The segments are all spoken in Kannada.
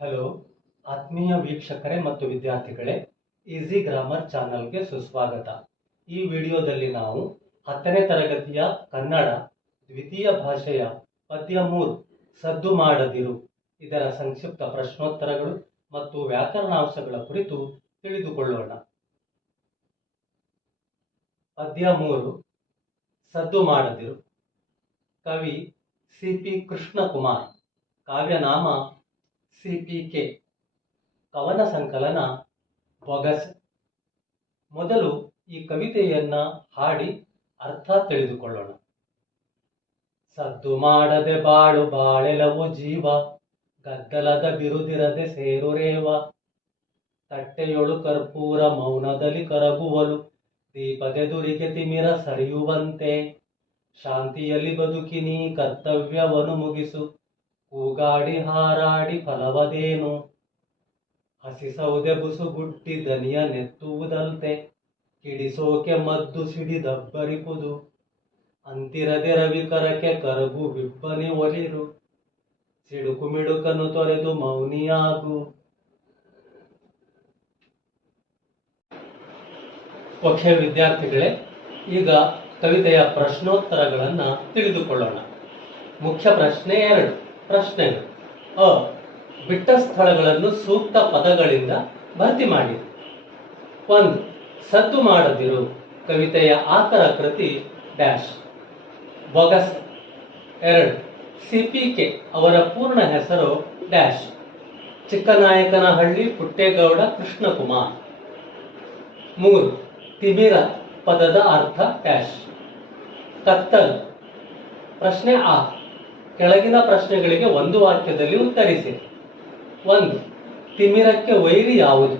ಹಲೋ, ಆತ್ಮೀಯ ವೀಕ್ಷಕರೇ ಮತ್ತು ವಿದ್ಯಾರ್ಥಿಗಳೇ ಈಸಿ ಗ್ರಾಮರ್ ಚಾನಲ್ಗೆ ಸುಸ್ವಾಗತ. ಈ ವಿಡಿಯೋದಲ್ಲಿ ನಾವು ಹತ್ತನೇ ತರಗತಿಯ ಕನ್ನಡ, ದ್ವಿತೀಯ ಭಾಷೆಯ ಪದ್ಯ ಮೂರು, ಸದ್ದು ಮಾಡದಿರು. ಇದರ ಸಂಕ್ಷಿಪ್ತ ಪ್ರಶ್ನೋತ್ತರಗಳು ಮತ್ತು ವ್ಯಾಕರಣಾಂಶಗಳ ಕುರಿತು ತಿಳಿದುಕೊಳ್ಳೋಣ. ಪದ್ಯ ಮೂರು, ಸದ್ದು ಮಾಡದಿರು. ಕವಿ ಸಿ ಪಿ ಕೃಷ್ಣಕುಮಾರ್, ಕಾವ್ಯನಾಮ ಸಿ ಪಿ ಕೆ. ಕವನ ಸಂಕಲನ ಬೊಗಸ್. ಮೊದಲು ಈ ಕವಿತೆಯನ್ನ ಹಾಡಿ ಅರ್ಥ ತಿಳಿದುಕೊಳ್ಳೋಣ. ಸದ್ದು ಮಾಡದೆ ಬಾಳು ಬಾಳೆಲವು ಜೀವ, ಗದ್ದಲದ ಬಿರುದಿರದೆ ಸೇರುರೇವ. ತಟ್ಟೆಯೊಳು ಕರ್ಪೂರ ಮೌನದಲ್ಲಿ ಕರಗುವಲು ದೀಪದೆದುರಿಗೆ ತಿಮಿರ ಸರಿಯುವಂತೆ. ಶಾಂತಿಯಲ್ಲಿ ಬದುಕಿನಿ ಕರ್ತವ್ಯವನ್ನು ಮುಗಿಸು. ಕೂಗಾಡಿ ಹಾರಾಡಿ ಫಲವದೇನು? ಹಸಿ ಸೌದೆ ಬುಸುಗುಟ್ಟಿ ದನಿಯ ನೆತ್ತುವುದಲ್ತೆ, ಕಿಡಿಸೋಕೆ ಮದ್ದು ಸಿಡಿದಬ್ಬರಿಪುದು ಅಂತಿರದೆ ರವಿಕರಕ್ಕೆ ಕರಗು ಬಿಬ್ಬನಿ ಒಲಿರು ಸಿಡುಕು ಮಿಡುಕನ್ನು ತೊರೆದು ಮೌನಿಯಾಗು. ಓಕೆ ವಿದ್ಯಾರ್ಥಿಗಳೇ, ಈಗ ಕವಿತೆಯ ಪ್ರಶ್ನೋತ್ತರಗಳನ್ನ ತಿಳಿದುಕೊಳ್ಳೋಣ. ಮುಖ್ಯ ಪ್ರಶ್ನೆ ಎರಡು. ಪ್ರಶ್ನೆಗಳು ಅ. ಬಿಟ್ಟ ಸ್ಥಳಗಳನ್ನು ಸೂಕ್ತ ಪದಗಳಿಂದ ಭರ್ತಿ ಮಾಡಿ. ಒಂದು. ಸದ್ದು ಮಾಡದಿರು. ಕವಿತೆಯ ಆಕರ ಕೃತಿ ಡ್ಯಾಶ್. ಬೊಗಸ್. ಎರಡು. ಸಿಪಿಕೆ ಅವರ ಪೂರ್ಣ ಹೆಸರು ಡ್ಯಾಶ್. ಚಿಕ್ಕನಾಯಕನಹಳ್ಳಿ ಪುಟ್ಟೇಗೌಡ ಕೃಷ್ಣಕುಮಾರ್. ಮೂರು. ತಿಮಿರ ಪದದ ಅರ್ಥ ಡ್ಯಾಶ್. ಕತ್ತಲ್ ಪ್ರಶ್ನೆ ಆ. ಕೆಳಗಿನ ಪ್ರಶ್ನೆಗಳಿಗೆ ಒಂದು ವಾಕ್ಯದಲ್ಲಿ ಉತ್ತರಿಸಿ. ಒಂದು, ತಿಮಿರಕ್ಕೆ ವೈರಿ ಯಾವುದು?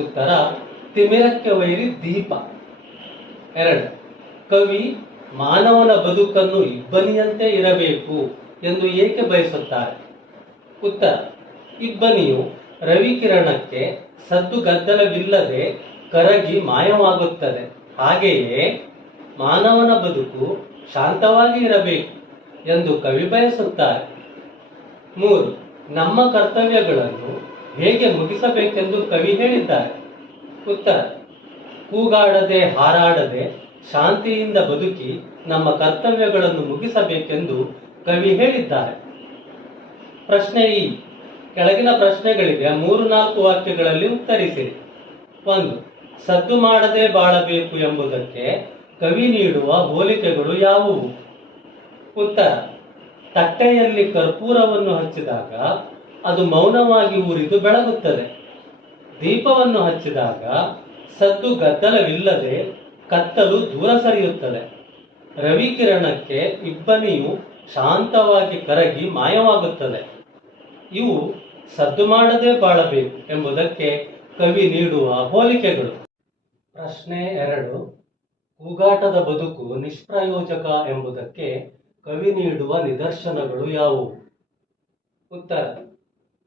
ಉತ್ತರ, ತಿಮಿರಕ್ಕೆ ವೈರಿ ದೀಪ. ಎರಡು, ಕವಿ, ಮಾನವನ ಬದುಕನ್ನು ಇಬ್ಬನಿಯಂತೆ ಇರಬೇಕು ಎಂದು ಏಕೆ ಬಯಸುತ್ತಾರೆ? ಉತ್ತರ, ಇಬ್ಬನಿಯು ರವಿಕಿರಣಕ್ಕೆ ಸದ್ದು ಗದ್ದಲವಿಲ್ಲದೆ ಕರಗಿ ಮಾಯವಾಗುತ್ತದೆ. ಹಾಗೆಯೇ ಮಾನವನ ಬದುಕು ಶಾಂತವಾಗಿ ಇರಬೇಕು. ಎಂದು ಕವಿ ಬಯಸುತ್ತಾರೆ. ಮೂರು, ನಮ್ಮ ಕರ್ತವ್ಯಗಳನ್ನು ಹೇಗೆ ಮುಗಿಸಬೇಕೆಂದು ಕವಿ ಹೇಳಿದ್ದಾರೆ. ಉತ್ತರ, ಕೂಗಾಡದೆ ಹಾರಾಡದೆ ಶಾಂತಿಯಿಂದ ಬದುಕಿ ನಮ್ಮ ಕರ್ತವ್ಯಗಳನ್ನು ಮುಗಿಸಬೇಕೆಂದು ಕವಿ ಹೇಳಿದ್ದಾರೆ. ಪ್ರಶ್ನೆ ಈ ಕೆಳಗಿನ ಪ್ರಶ್ನೆಗಳಿಗೆ ಮೂರು ನಾಲ್ಕು ವಾಕ್ಯಗಳಲ್ಲಿ ಉತ್ತರಿಸಿರಿ ಒಂದು, ಸದ್ದು ಮಾಡದೆ ಬಾಳಬೇಕು ಎಂಬುದಕ್ಕೆ ಕವಿ ನೀಡುವ ಹೋಲಿಕೆಗಳು ಯಾವುವು? ಉತ್ತರ ತಟ್ಟೆಯಲ್ಲಿ ಕರ್ಪೂರವನ್ನು ಹಚ್ಚಿದಾಗ ಅದು ಮೌನವಾಗಿ ಉರಿದು ಬೆಳಗುತ್ತದೆ. ದೀಪವನ್ನು ಹಚ್ಚಿದಾಗ ಸದ್ದು ಗದ್ದಲವಿಲ್ಲದೆ ಕತ್ತಲು ದೂರ ಸರಿಯುತ್ತದೆ. ರವಿಕಿರಣಕ್ಕೆ ಇಬ್ಬನಿಯು ಶಾಂತವಾಗಿ ಕರಗಿ ಮಾಯವಾಗುತ್ತದೆ. ಇವು ಸದ್ದು ಮಾಡದೇ ಬಾಳಬೇಕು ಎಂಬುದಕ್ಕೆ ಕವಿ ನೀಡುವ ಹೋಲಿಕೆಗಳು. ಪ್ರಶ್ನೆ ಎರಡು, ಕೂಗಾಟದ ಬದುಕು ನಿಷ್ಪ್ರಯೋಜಕ ಎಂಬುದಕ್ಕೆ ಕವಿ ನೀಡುವ ನಿದರ್ಶನಗಳು ಯಾವುವು? ಉತ್ತರ.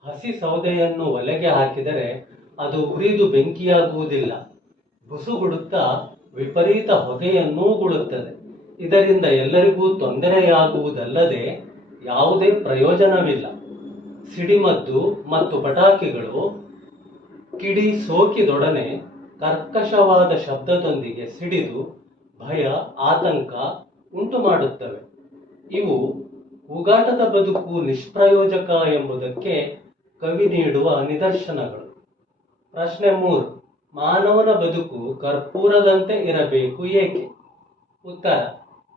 ಹಸಿ ಸೌದೆಯನ್ನು ಒಲೆಗೆ ಹಾಕಿದರೆ ಅದು ಉರಿದು ಬೆಂಕಿಯಾಗುವುದಿಲ್ಲ. ಬುಸುಗುಡುತ್ತಾ ವಿಪರೀತ ಹೊಗೆಯನ್ನೂ ಗುಡುತ್ತದೆ ಇದರಿಂದ ಎಲ್ಲರಿಗೂ ತೊಂದರೆಯಾಗುವುದಲ್ಲದೆ ಯಾವುದೇ ಪ್ರಯೋಜನವಿಲ್ಲ. ಸಿಡಿಮದ್ದು ಮತ್ತು ಪಟಾಕಿಗಳು ಕಿಡಿ ಸೋಕಿದೊಡನೆ ಕರ್ಕಶವಾದ ಶಬ್ದದೊಂದಿಗೆ ಸಿಡಿದು ಭಯ, ಆತಂಕ ಉಂಟು ಮಾಡುತ್ತವೆ ಇವು ಉಗಾಟದ ಬದುಕು ನಿಷ್ಪ್ರಯೋಜಕ ಎಂಬುದಕ್ಕೆ ಕವಿ ನೀಡುವ ನಿದರ್ಶನಗಳು. ಪ್ರಶ್ನೆ ಮೂರು, ಮಾನವನ ಬದುಕು ಕರ್ಪೂರದಂತೆ ಇರಬೇಕು ಏಕೆ? ಉತ್ತರ,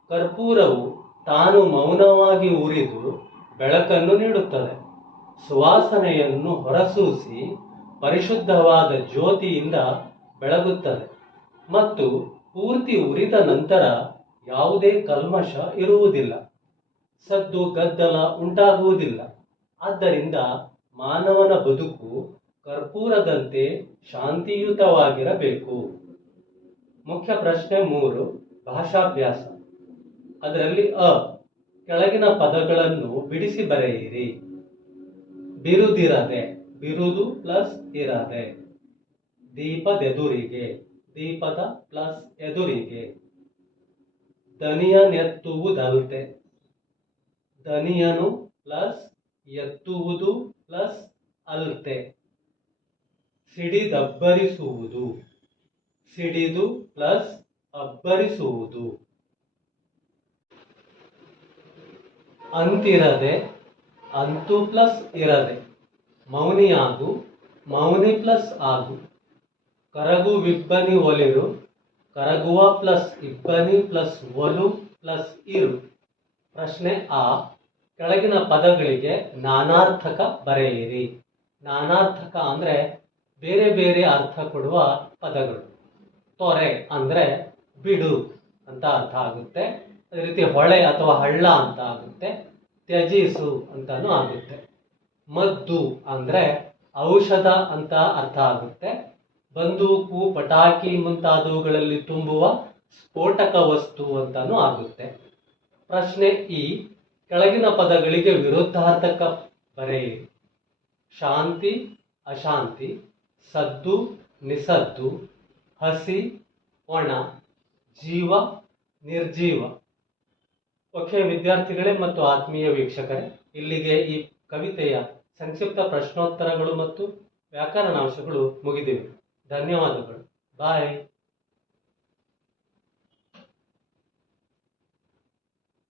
ಕರ್ಪೂರವು ತಾನು ಮೌನವಾಗಿ ಉರಿದು ಬೆಳಕನ್ನು ನೀಡುತ್ತದೆ. ಸುವಾಸನೆಯನ್ನು ಹೊರಸೂಸಿ ಪರಿಶುದ್ಧವಾದ ಜ್ಯೋತಿಯಿಂದ ಬೆಳಗುತ್ತದೆ. ಮತ್ತು ಪೂರ್ತಿ ಉರಿದ ನಂತರ ಯಾವುದೇ ಕಲ್ಮಶ ಇರುವುದಿಲ್ಲ. ಸದ್ದು ಗದ್ದಲ ಉಂಟಾಗುವುದಿಲ್ಲ. ಆದ್ದರಿಂದ ಮಾನವನ ಬದುಕು ಕರ್ಪೂರದಂತೆ ಶಾಂತಿಯುತವಾಗಿರಬೇಕು. ಮುಖ್ಯ ಪ್ರಶ್ನೆ ಮೂರು, ಭಾಷಾಭ್ಯಾಸ. ಅದರಲ್ಲಿ ಅ, ಕೆಳಗಿನ ಪದಗಳನ್ನು ಬಿಡಿಸಿ ಬರೆಯಿರಿ. ಬಿರುದಿರದೆ, ಬಿರುದು ಪ್ಲಸ್ ಇರದೆ. ದೀಪದೆದುರಿಗೆ ದೀಪದ ಪ್ಲಸ್ ಎದುರಿಗೆ. ದನಿಯನೆತ್ತುವುದಲ್ತೆ ದನಿಯನು ಪ್ಲಸ್ ಎತ್ತುವುದು ಪ್ಲಸ್ ಅಲ್ತೆ. ಸಿಡಿದಬ್ಬರಿಸುವುದು. ಸಿಡಿದು ಪ್ಲಸ್ ಅಬ್ಬರಿಸುವುದು. ಅಂತಿರದೆ, ಅಂತು ಪ್ಲಸ್ ಇರದೆ. ಮೌನಿಯಾಗು, ಮೌನಿ ಪ್ಲಸ್ ಆಗು. ಕರಗು ಕರಗುವಿಬ್ಬನಿ ಒಲಿರು, ಕರಗುವ ಪ್ಲಸ್ ಇಬ್ಬನಿ ಪ್ಲಸ್ ಒಲು ಪ್ಲಸ್ ಇರು. ಪ್ರಶ್ನೆ ಆ ಕೆಳಗಿನ ಪದಗಳಿಗೆ ನಾನಾರ್ಥಕ ಬರೆಯಿರಿ. ನಾನಾರ್ಥಕ ಅಂದ್ರೆ ಬೇರೆ ಬೇರೆ ಅರ್ಥ ಕೊಡುವ ಪದಗಳು. ತೊರೆ ಅಂದ್ರೆ ಬಿಡು ಅಂತ ಅರ್ಥ ಆಗುತ್ತೆ. ಅದೇ ರೀತಿ ಹೊಳೆ ಅಥವಾ ಹಳ್ಳ ಅಂತ ಆಗುತ್ತೆ. ತ್ಯಜಿಸು ಅಂತಾನು ಆಗುತ್ತೆ. ಮದ್ದು ಅಂದ್ರೆ ಔಷಧ ಅಂತ ಅರ್ಥ ಆಗುತ್ತೆ. ಬಂದೂಕು, ಪಟಾಕಿ ಮುಂತಾದವುಗಳಲ್ಲಿ ತುಂಬುವ ಸ್ಫೋಟಕ ವಸ್ತು ಅಂತಾನು ಆಗುತ್ತೆ. ಪ್ರಶ್ನೆ ಈ ಕೆಳಗಿನ ಪದಗಳಿಗೆ ವಿರುದ್ಧಾರ್ಥಕ ಬರೆಯಿರಿ ಶಾಂತಿ, ಅಶಾಂತಿ, ಸದ್ದು, ನಿಸದ್ದು, ಹಸಿ, ಒಣ, ಜೀವ, ನಿರ್ಜೀವ. ಓಕೆ ವಿದ್ಯಾರ್ಥಿಗಳೇ ಮತ್ತು ಆತ್ಮೀಯ ವೀಕ್ಷಕರೇ, ಇಲ್ಲಿಗೆ ಈ ಕವಿತೆಯ ಸಂಕ್ಷಿಪ್ತ ಪ್ರಶ್ನೋತ್ತರಗಳು ಮತ್ತು ವ್ಯಾಕರಣಾಂಶಗಳು ಮುಗಿದಿವೆ. ಧನ್ಯವಾದಗಳು. ಬಾಯ್.